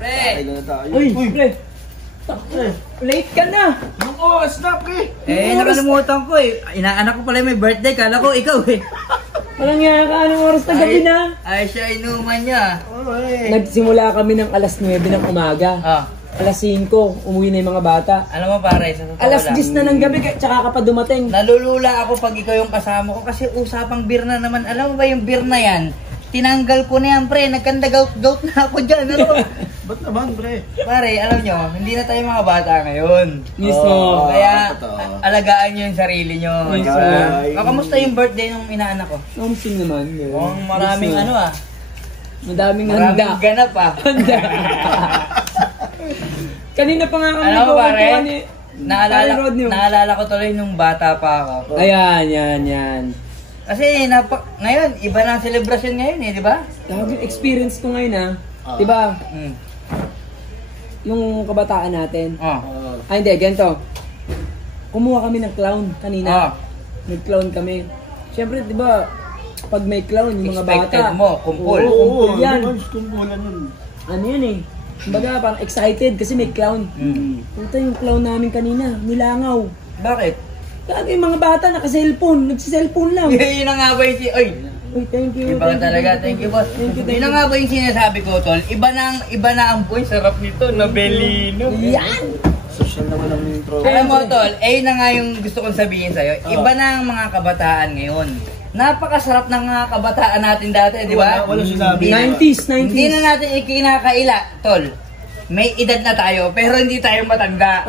Pre! Uy, pre! Late ka na! Anong oras na, pre? Nakalimutan ko eh. Inaanak ko pala may birthday. Kala ko ikaw eh. Walang nga ka, anong oras na gabi na? Ay, siya inuman niya. Nagsimula kami ng alas 9 ng umaga. Ah. Alas 5, umuwi na yung mga bata. Alam mo pare, sa totoo Alas lang. 10 na ng gabi, tsaka ka pa dumating. Nalulula ako pag ikaw yung kasama ko kasi usapang beer na naman. Alam mo ba yung beer na yan? Tinanggal ko na yan, pre. Nagkanda-gout na ako dyan. Ano? Ba't naman, pre? Pare, alam nyo, hindi na tayo mga bata ngayon. Mismo. Kaya, totoo. Alagaan nyo yung sarili nyo. Ay. Kamusta yung birthday ng inaanak ko? Something naman. Maraming Mismo. ano ah. Madaming Maraming handa. ganap ah. Handa. Kanina pa nga kami Alam mo pare, Pare Rodney. naalala ko tuloy nung bata pa ako. Ayan, yan. Kasi ngayon, iba na ang celebration ngayon eh, di ba? Dahil experience ko ngayon diba? Mm. Yung kabataan natin. Oh. Ay hindi, ganito. Kumuha kami ng clown kanina. Nag-clown kami. Siyempre, diba, pag may clown, yung mga bata. Expected mo, kumpul. Oo, kumpul yan. Kumpulan yun. Ano yan eh. Kumbaga, parang excited kasi may clown. Punta yung clown namin kanina, nilangaw. Bakit? Kaya yung mga bata naka-cellphone, nagsi-cellphone lang. Yun na nga ba yung Oy, Uy, thank you. iba talaga. Thank you, boss. Thank Yun na nga ba yung sinasabi ko, tol? Iba na ang boy. Sarap nito, Nobelino. Yan! Social naman ang intro. Alam mo, tol, na nga yung gusto kong sabihin sa'yo. Iba na ang mga kabataan ngayon. Napakasarap ng mga kabataan natin dati, di ba? Wala sinabi. 90s. Hindi na natin ikinakaila, tol. May edad na tayo, pero hindi tayo matanda.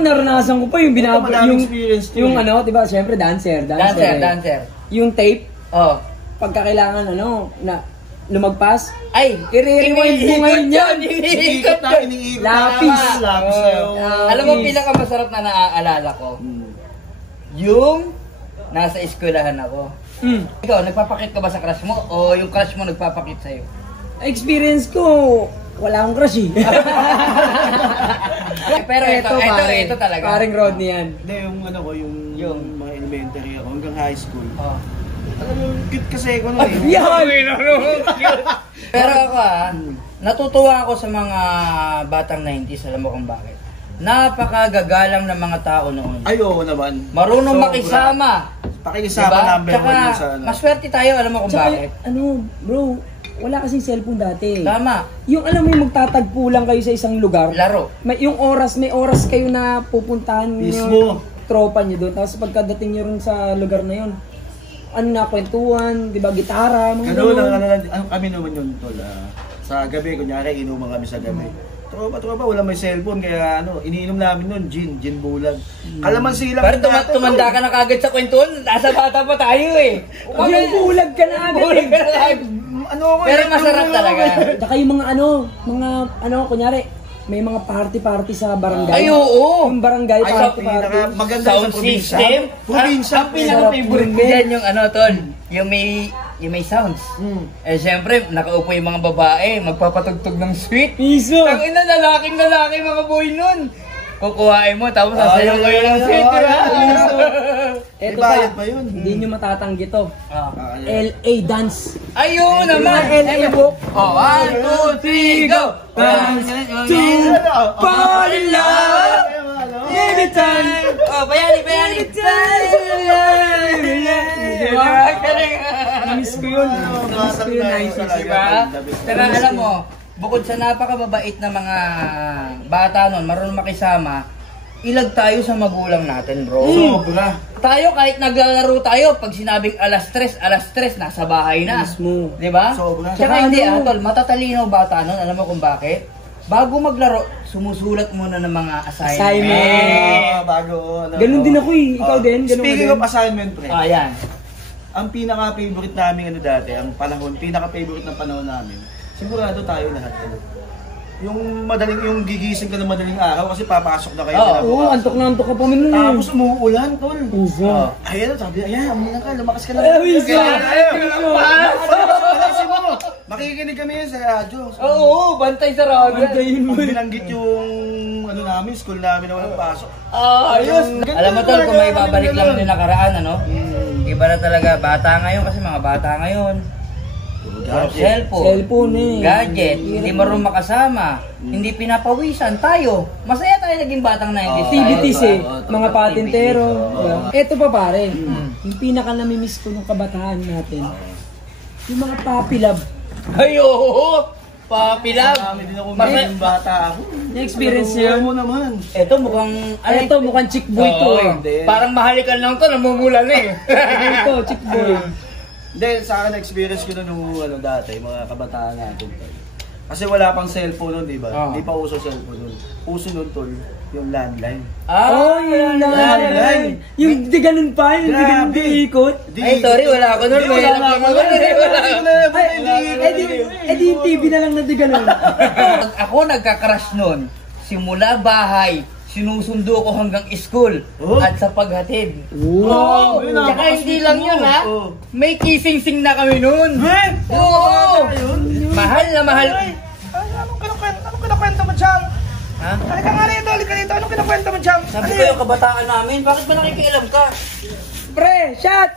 Naranasan ko pa yung Madaming experience to yung eh. ano, 'di ba? Syempre dancer. Dancer. Yung tape, Oh. pagka kailangan na lumagpas, Ay, i-rewind mo ngayon yan. Iniikot na, yun. iniikot. Lapis. Lapis na yung... Alam mo, pinakamasarap na naaalala ko, yung nasa eskwelahan ako. Ikaw, nagpapakit ka ba sa crush mo? O yung crush mo nagpapakit sa'yo? Experience ko, wala akong crush eh. Pero ito talaga. Paring Rodney yan. Hindi, yung ano ko, yung mga elementary ako, hanggang high school. Oh. Alam mo, cute kasi ako na eh. Yan! Pero ako natutuwa ako sa mga batang 90s, alam mo kung bakit. Napakagagalang ng mga tao noon. Ay, oo naman. Marunong Sobra. makisama. Pakikisama number Tsaka, 1 yun sa ano. maswerte tayo, alam mo kung Tsaka, bakit. bro, wala kasing cellphone dati. Tama. Yung alam mo yung magtatagpo lang kayo sa isang lugar. Laro. May oras kayo na pupuntahan Mismo. yung tropa nyo doon. Tapos pagkadating nyo rin sa lugar na yun, ano na, kwentuhan, di ba, gitara, mga Ano ganun. lang, kami naman yun, tol. Sa gabi, kunyari, inuman kami sa gabi. Tropa, wala may cellphone, kaya iniinom namin nun, gin bulag. Kalamansi lang. Pero tumanda ka na kagad sa kwentuhan, nasa bata pa tayo eh. Yung bulag ka na agad. Bulag ka na kagad. Pero masarap talaga. Tsaka yung mga kunyari, may mga party sa barangay. Ay, oo. Yung barangay Ay, party. maganda Sound sa probinsya. system. Probinsya. Ang pinaka-favorite ko dyan yung tol, yung may sounds. Eh syempre, nakaupo yung mga babae, magpapatugtog ng sweet. Iso. Ang ina, lalaking mga boy nun. Kukuhain mo, tapos sasayaw kayo ng sweet, di ba? Eto Ibayad pa yun. Hindi nyo matatanggi to. Ah. LA Dance. Ayun naman! LA book. Oh, 1, 2, 3, go! Fall in love. Every time. Oh, bayani! Miss ko yun. Miss ko yun, 90s. Diba? Pero alam mo, bukod sa napakababait na mga bata nun, marunong makisama, ilag tayo sa magulang natin, bro. Sobra. Tayo, kahit naglalaro tayo, pag sinabing alas 3, nasa bahay na. Mismo. Diba? Sobra. Tsaka hindi, tol, matatalino bata nun, alam mo kung bakit? Bago maglaro, sumusulat muna ng mga assignment. Bago. Ganun din ako eh. Ikaw din. Ganun Speaking ka din. of assignment, pre. Ayan. Ang pinaka-favorite namin dati, ang pinaka-favorite ng panahon namin, sigurado tayo lahat. Yung gigising ka ng madaling araw kasi papasok na kayo. Oo, antok na antok ka pa minun. Tapos umuulan, tol. Uso. Ayan, sabi, umuulan ka, lumakas ka na. Makikinig kami yun sa radyo. Oo, bantay sa radyo. Pag binanggit yung namin, school namin na walang pasok. Ayos. Alam mo tol, kung may babalik lang yung nakaraan, Iba na talaga, bata ngayon kasi mga bata ngayon. Puro cellphone. Cellphone eh. Gadget. Hindi marunong makasama. Hindi pinapawisan. Tayo. Masaya tayo naging batang 90s. Activities eh. Oo, Mga patintero. Diba? Eto pa pare. Mm. Yung pinaka namimiss ko ng kabataan natin. Yung mga puppy love. Ay, oo! Papilab! Marami din ako Bakit? yung bata ako. Na-experience niyo yun? mo naman. Eto mukhang... Ito mukhang chick boy to Oo, eh. Hindi. Parang mahalikan lang to, namumula na eh. Ito, chick boy. Hindi, sa akin experience ko nung dati, mga kabataan natin. Kasi wala pang cellphone nun, di ba? Ah. Hindi pa uso cellphone nun. Uso nun, tol, yung landline. Oh, yung landline. Yung di ganun pa, yung di ganun Grabe. diikot. Ay, sorry, wala ako nun. Hindi, May wala hirap na lang ako ako. nun. Eh di yung TV na lang na di ganun. Pag ako nagka-crush nun, simula bahay, sinusundo ko hanggang school Oh. at sa paghatid. Oh. Yun, Tsaka hindi lang yun ha, Oh. may kissing-sing na kami nun. Eh? Oo! Yun? Mahal na mahal. Anong kinakwento mo, Chang? Ha? Halika nga rito, halika rito. Anong kinakwento mo, Chang? Sabi ko yung kabataan namin, bakit ba nakikialam ka? Pre, shot!